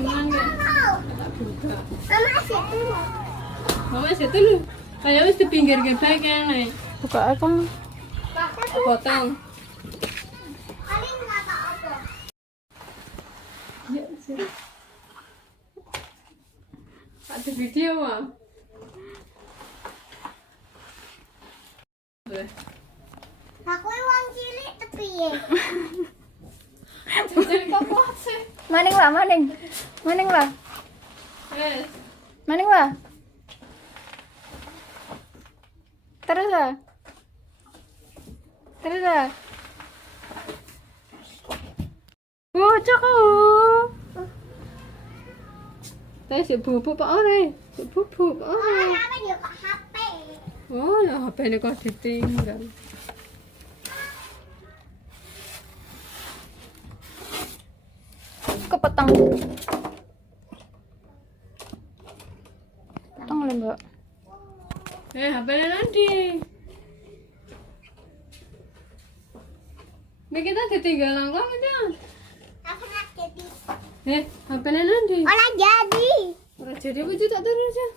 temenan ya. Tak buka. Mama Mama sih dulu. situ lu. Kayak wis di pinggir bae kene. Buka akang. Potong. Paling nggak apa-apa. Ya sih. Ada video mah. Aku wong cilik tapi ya. Jadi kok sih? Maning lah, maning. Maning lah. Yes. Maning lah. Terus lah. Terus lah. Bocok. Tapi si bubuk pak ore. Si bubuk pak ore. Apa dia kok HP? Oh, ya HP ini kok ditinggal. Ke petang. Petang lah, Mbak. HP ini nanti. Ini kita ditinggal langkah aja. Aku nak jadi. HP ini nanti. Orang jadi. Orang jadi aku tak terus ya.